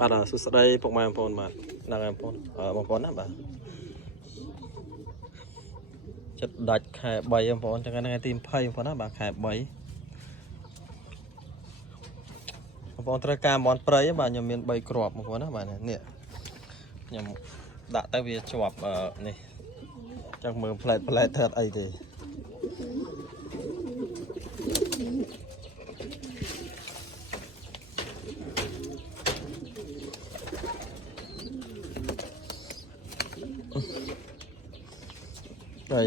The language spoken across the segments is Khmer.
បាទសួស្តីពុកម៉ែបងប្អូនបាទដល់បងប្អូនណាបាទចិត្តដាច់ខែ3បងប្អូនចឹងថ្ងៃទី20បងប្អូនណាបាទខែ3បងប្អូនត្រូវការមន់ព្រៃបាទខ្ញុំមាន3គ្រាប់បងប្អូនណាបាទនេះខ្ញុំដាក់ទៅវាជាប់នេះចឹងមើលផ្លែតធ្វើអីទេហើ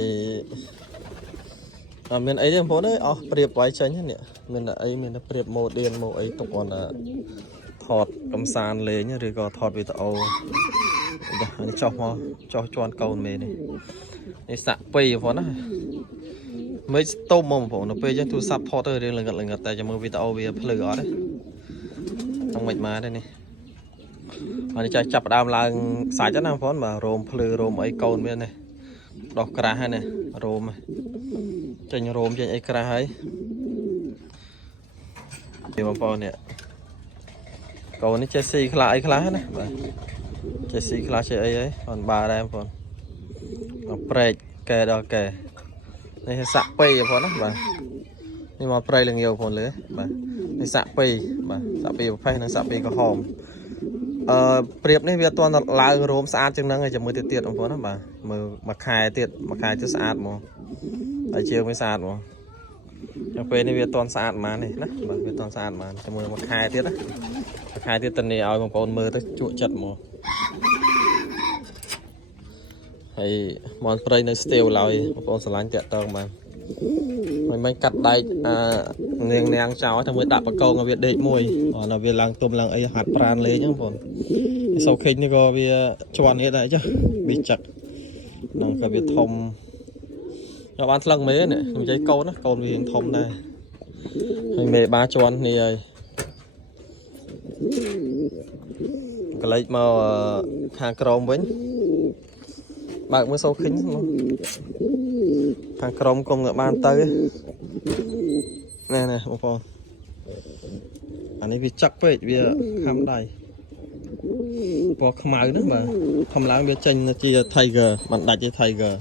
យមានអីទេបងប្អូនអើយអស់ព្រៀបវាយចេញនេះមានតែអីមានតែព្រៀបម៉ូឌៀនម៉ូអីទុកបងថតកំសាន្តលេងឬក៏ថតវីដេអូនេះចុះមកចុះជន់កូនមេនេះសាក់ពីបងប្អូនណាមិនស្ទុំបងប្អូនទៅពេលចឹងទូរស័ព្ទថតទៅរឿងល្ងឹតតែចាំមើលវីដេអូវាភ្លឺអត់ទេហ្នឹងមិនមកទេនេះអានេះចាប់ដើមឡើងសាច់ណាបងប្អូនបាទរោមភ្លឺរោមអីកូនមាននេះដោះក្រាស់ហើយនេះរោមចេញរោមចេញអីក្រាស់ហើយនេះបងប្អូននេះកូននេះចេះស៊ីខ្លះអីខ្លះណាបាទចេះស៊ីខ្លះចេះអីហើយបងបាដែរបងប្អូនប្រេកកែដល់កែនេះសាក់ពីបងប្អូនណាបាទនេះមកប្រៃលងាវបងប្អូនលើបាទនេះសាក់ពីបាទសាក់ពីប្រភេទនិងសាក់ពីក្រហមព្រៀបនេះវាអត់ទាន់ឡើងរោមស្អាតជាងហ្នឹងហើយចាំមើលទៀតបងប្អូនណាបាទមើលមួយខែទៀតស្អាតហ្មងតែជើងវាស្អាតហ្មងចាំពេលនេះវាអត់ទាន់ស្អាតហ្មងនេះណាបាទវាអត់ទាន់ស្អាតហ្មងចាំមើលមួយខែទៀតណាមួយខែទៀតទៅនេះឲ្យបងប្អូនមើលទៅជក់ចិត្តហ្មងហើយមន់ព្រៃនៅស្ទាវឡើយបងប្អូនស្រឡាញ់តាក់តងបានមិនកាត់ដែកនាងចោលតែមួយដាក់បកងឲ្យវាដេកមួយដល់វាឡើងទុំឡើងអីហាត់ប្រានលេងហ្នឹងបងប្អូនសោខេញនេះក៏វាជន់នេះដែរចាវាចឹកហ្នឹងក៏វាធំយកបានស្លឹងមេនេះនិយាយកូនណាកូនវាធំដែរហើយមេបាជន់នេះហើយកលេចមកខាងក្រោមវិញបើកមើលសោខេញខាងក្រោមគុំក៏បានទៅនេះបងប្អូនអានេះវាចាក់ពេកវាខំដៃពណ៌ខ្មៅណាបាទធំឡើងវាចេញជា Tiger មិនដាច់ទេ Tiger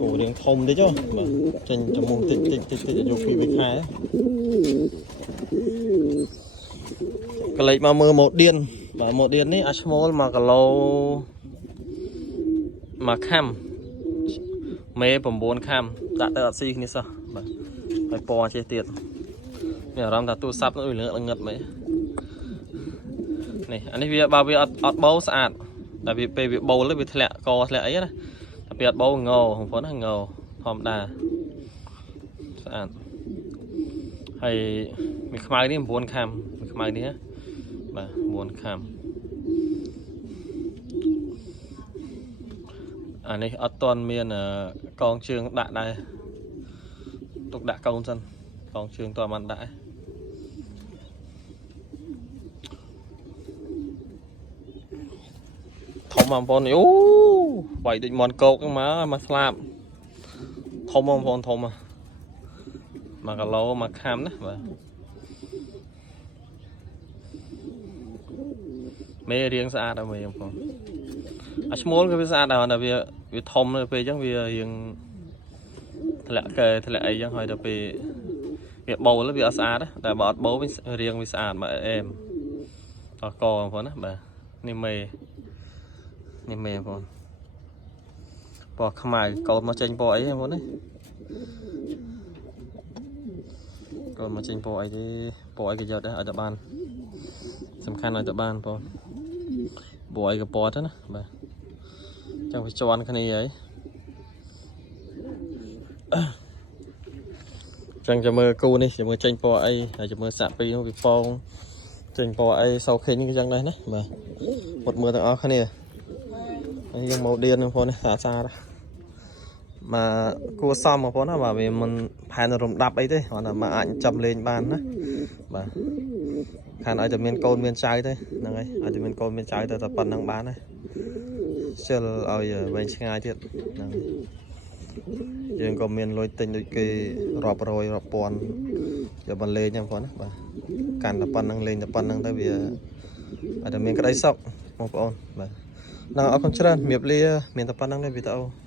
អូរៀងធំតិចហ៎បាទចេញจมูกតិចយកពីវាខែកលេចមកមើលម៉ូឌៀនបាទម៉ូឌៀននេះអាឈ្មោល1គីឡូ1ខាំមេ9ខាំដាក់ទៅអត់ស៊ីគ្នាសោះបាទហើយពណ៌ចេះទៀតមានអារម្មណ៍ថាទូរស័ព្ទនោះល្ងឹតមែននេះអានេះវាបើវាអត់បោស្អាតតែវាពេលវាបោលវាធ្លាក់កធ្លាក់អីណាតែពេលអត់បោងងបងប្អូនណាងធម្មតាស្អាតហើយមានខ្មៅនេះ9ខាំមានខ្មៅនេះបាទ9ខាំអានេះអត់ទាន់មានកងជើងដាក់ដែរទុកដាក់កូនសិនកងជើងតើមិនដាក់ធំបងប្អូនអូវាយដូចមន់កោកហ្នឹងមកស្លាប់ធំបងប្អូនធំ1គីឡូ1ខាំណាបាទមេរៀងស្អាតអត់មេបងប្អូនអាឈ្មោលគឺវាស្អាតដែរតែវាធំទៅពេលអញ្ចឹងវារៀងធ្លាក់កែធ្លាក់អីអញ្ចឹងហើយដល់ពេលវាបោលវាអត់ស្អាតតែបើអត់បោវារៀងវាស្អាតមកអែមតកបងប្អូនណាបាទនេះមេបងប្អូនពណ៌ខ្មៅកូនមកចេញពណ៌អីបងប្អូនណាកូនមកចេញពណ៌អីទេពណ៌អីក៏យកដែរឲ្យតែបានសំខាន់ឲ្យតែបានបងពណ៌អីក៏ពណ៌ទៅណាបាទចឹងវាជន់គ្នាហើយចឹងចាំមើលគូនេះចាំមើលចេញពណ៌អីហើយចាំមើលសាក់ពីនោះវាពងចេញពណ៌អីសោខេញនេះក៏ចឹងដែរណាបាទពុតមើលទាំងអស់គ្នាហើយយើងម៉ូឌៀនបងប្អូននេះស្អាតមកគួរសមបងប្អូនណាបាទវាមិនផែនរំដាប់អីទេគ្រាន់តែមកអាចចាំលេងបានណាបាទខានឲ្យតែមានកូនមានចៅទេហ្នឹងហើយឲ្យតែមានកូនមានចៅទៅតែប៉ុណ្្នឹងបានណាជិលឲ្យវែងឆ្ងាយទៀតហ្នឹងយើងក៏មានលុយទិញដូចគេរាប់រយរាប់ពាន់យកមកលេងហ្នឹងបងប្អូនណាបាទកាន់តែប៉ុណ្្នឹងលេងតែប៉ុណ្្នឹងទៅវា อาจจะមានក្តីសោកបងប្អូនបាទនឹងអរគុណច្រើនជំរាបលាមានតែប៉ុណ្្នឹងទេវីដេអូ